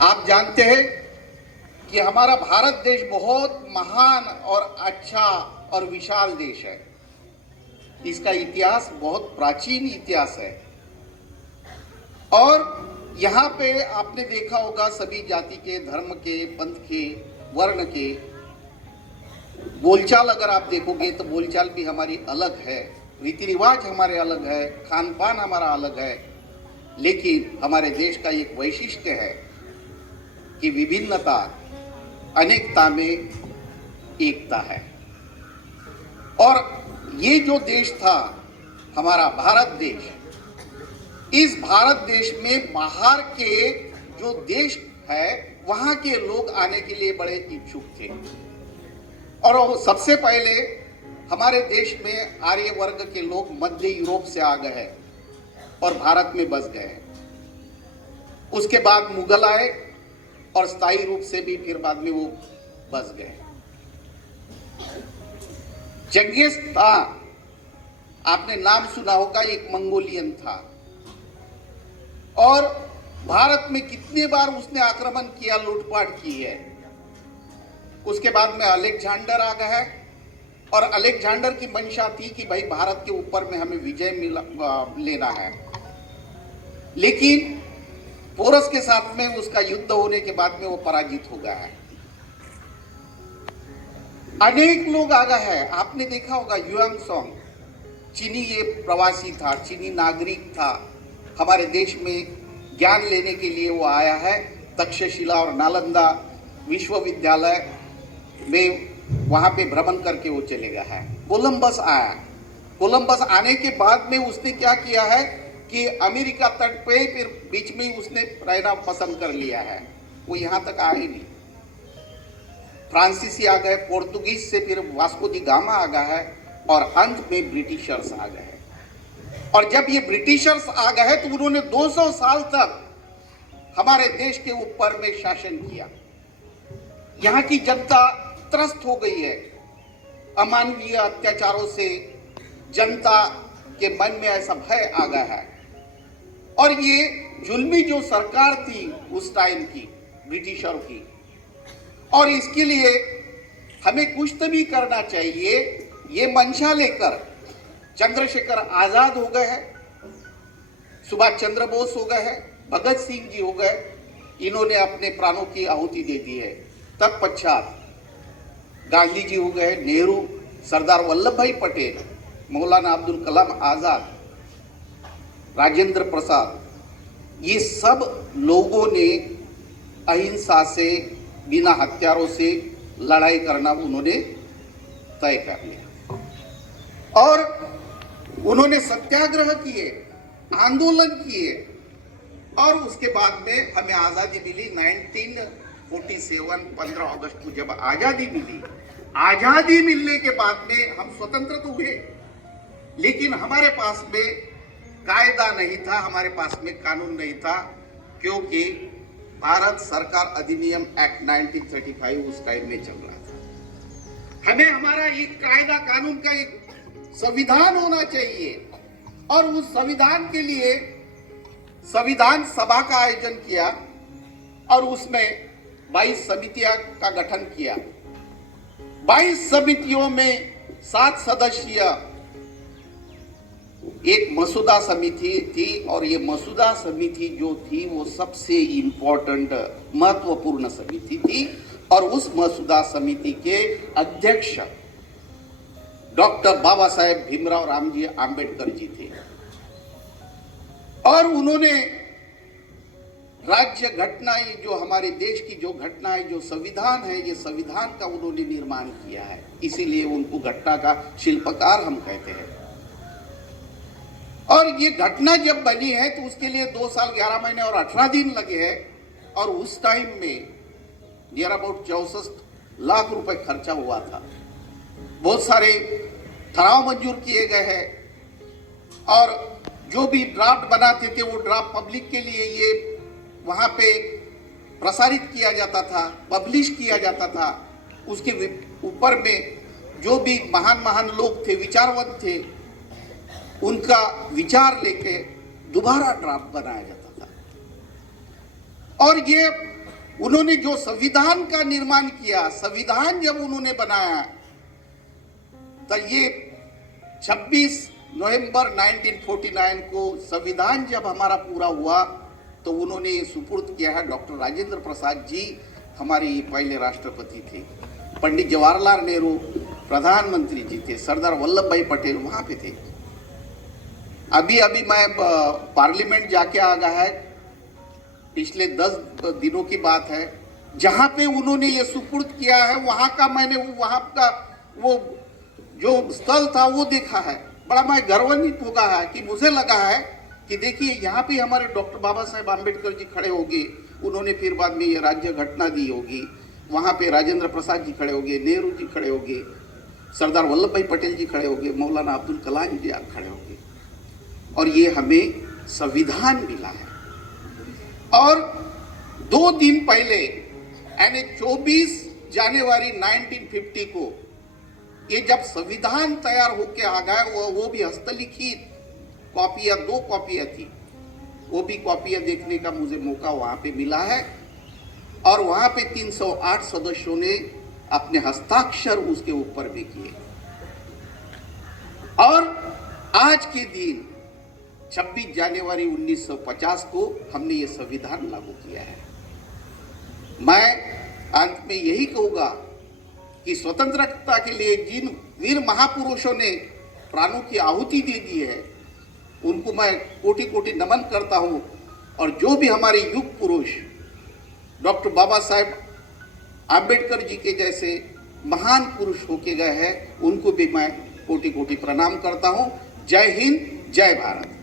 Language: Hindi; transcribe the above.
आप जानते हैं कि हमारा भारत देश बहुत महान और अच्छा और विशाल देश है। इसका इतिहास बहुत प्राचीन इतिहास है और यहाँ पे आपने देखा होगा सभी जाति के, धर्म के, पंथ के, वर्ण के बोलचाल अगर आप देखोगे तो बोलचाल भी हमारी अलग है, रीति रिवाज हमारे अलग है, खान पान हमारा अलग है, लेकिन हमारे देश का एक वैशिष्ट्य है कि विभिन्नता अनेकता में एकता है। और ये जो देश था हमारा भारत देश, इस भारत देश में बाहर के जो देश है वहां के लोग आने के लिए बड़े इच्छुक थे और वो सबसे पहले हमारे देश में आर्य वर्ग के लोग मध्य यूरोप से आ गए और भारत में बस गए। उसके बाद मुगल आए और स्थायी रूप से भी फिर बाद में वो बस गए। चंगेज खान, आपने नाम सुना होगा, एक मंगोलियन था और भारत में कितने बार उसने आक्रमण किया, लूटपाट की है। उसके बाद में अलेक्जेंडर आ गया और अलेक्जेंडर की मंशा थी कि भाई भारत के ऊपर में हमें विजय लेना है, लेकिन पोरस के साथ में उसका युद्ध होने के बाद में वो पराजित हो गया है। अनेक लोग आ गए हैं, आपने देखा होगा युआंगसोंग, चीनी ये प्रवासी था, चीनी नागरिक था, हमारे देश में ज्ञान लेने के लिए वो आया है। तक्षशिला और नालंदा विश्वविद्यालय में वहां पे भ्रमण करके वो चले गया है। कोलंबस आया, कोलंबस आने के बाद में उसने क्या किया है कि अमेरिका तट पे फिर बीच में उसने रहना पसंद कर लिया है, वो यहां तक आए नहीं। फ्रांसीसी आ गए, पोर्तुगीज से फिर वास्को दी गामा आ गया है और अंत में ब्रिटिशर्स आ गए। और जब ये ब्रिटिशर्स आ गए तो उन्होंने 200 साल तक हमारे देश के ऊपर में शासन किया। यहाँ की जनता त्रस्त हो गई है अमानवीय अत्याचारों से, जनता के मन में ऐसा भय आ गया है। और ये जुल्मी जो सरकार थी उस टाइम की, ब्रिटिशर की, और इसके लिए हमें कुछ तो भी करना चाहिए, ये मंशा लेकर चंद्रशेखर आजाद हो गए हैं, सुभाष चंद्र बोस हो गए हैं, भगत सिंह जी हो गए, इन्होंने अपने प्राणों की आहुति दे दी है। तत्पश्चात गांधी जी हो गए, नेहरू, सरदार वल्लभ भाई पटेल, मौलाना अब्दुल कलाम आजाद, राजेंद्र प्रसाद, ये सब लोगों ने अहिंसा से, बिना हथियारों से लड़ाई करना उन्होंने तय कर लिया और उन्होंने सत्याग्रह किए, आंदोलन किए और उसके बाद में हमें आजादी मिली 1947, 15 अगस्त को जब आजादी मिली। आजादी मिलने के बाद में हम स्वतंत्र तो हुए, लेकिन हमारे पास में कायदा नहीं था, हमारे पास में कानून नहीं था, क्योंकि भारत सरकार अधिनियम एक्ट 1935 उस टाइम में चल रहा था। हमें हमारा एक कायदा कानून का एक संविधान होना चाहिए और उस संविधान के लिए संविधान सभा का आयोजन किया और उसमें 22 समितियां का गठन किया। 22 समितियों में 7 सदस्यीय एक मसूदा समिति थी और ये मसूदा समिति जो थी वो सबसे इंपॉर्टेंट, महत्वपूर्ण समिति थी और उस मसूदा समिति के अध्यक्ष डॉक्टर बाबा साहेब भीमराव रामजी आंबेडकर जी थे और उन्होंने राज्य घटना, ये जो हमारे देश की जो घटना है, जो संविधान है, ये संविधान का उन्होंने निर्माण किया है, इसीलिए उनको घटना का शिल्पकार हम कहते हैं। और ये घटना जब बनी है तो उसके लिए 2 साल 11 महीने और 18 दिन लगे हैं और उस टाइम में नियर अबाउट 64 लाख रुपए खर्चा हुआ था। बहुत सारे ठराव मंजूर किए गए हैं और जो भी ड्राफ्ट बनाते थे वो ड्राफ्ट पब्लिक के लिए ये वहां पे प्रसारित किया जाता था, पब्लिश किया जाता था। उसके ऊपर में जो भी महान महान लोग थे, विचारवंत थे, उनका विचार लेके दोबारा ड्राफ्ट बनाया जाता था। और ये उन्होंने जो संविधान का निर्माण किया, संविधान जब उन्होंने बनाया, तो ये 26 नवंबर 1949 को संविधान जब हमारा पूरा हुआ तो उन्होंने ये सुपुर्द किया है। डॉक्टर राजेंद्र प्रसाद जी हमारे ये पहले राष्ट्रपति थे, पंडित जवाहरलाल नेहरू प्रधानमंत्री जी थे, सरदार वल्लभ भाई पटेल वहां पे थे। अभी अभी मैं पार्लियामेंट जाके आ गया है, पिछले 10 दिनों की बात है, जहां पे उन्होंने ये सुपुर्द किया है, वहां का मैंने वहां का वो जो स्थल था वो देखा है। बड़ा मैं गर्वान्वित होगा है कि मुझे लगा है कि देखिए यहाँ पे हमारे डॉक्टर बाबा साहेब आम्बेडकर जी खड़े होंगे, उन्होंने फिर बाद में ये राज्य घटना दी होगी, वहाँ पे राजेंद्र प्रसाद जी खड़े होंगे, नेहरू जी खड़े होंगे, सरदार वल्लभ भाई पटेल जी खड़े होंगे, मौलाना अब्दुल कलाम जी खड़े होंगे, और ये हमें संविधान मिला है। और 2 दिन पहले यानी 24 जनवरी 1950 को ये जब संविधान तैयार होके आ गया, वो भी हस्तलिखित कॉपियां, 2 कॉपियां थी, वो भी कॉपियां देखने का मुझे मौका वहां पे मिला है। और वहां पे 308 सदस्यों ने अपने हस्ताक्षर उसके ऊपर भी किए। और आज के दिन 26 जनवरी 1950 को हमने ये संविधान लागू किया है। मैं अंत में यही कहूंगा कि स्वतंत्रता के लिए जिन वीर महापुरुषों ने प्राणों की आहुति दे दी है, उनको मैं कोटि कोटि नमन करता हूं। और जो भी हमारे युग पुरुष डॉक्टर बाबा साहेब आम्बेडकर जी के जैसे महान पुरुष होके गए हैं, उनको भी मैं कोटि कोटि प्रणाम करता हूं। जय हिंद, जय भारत।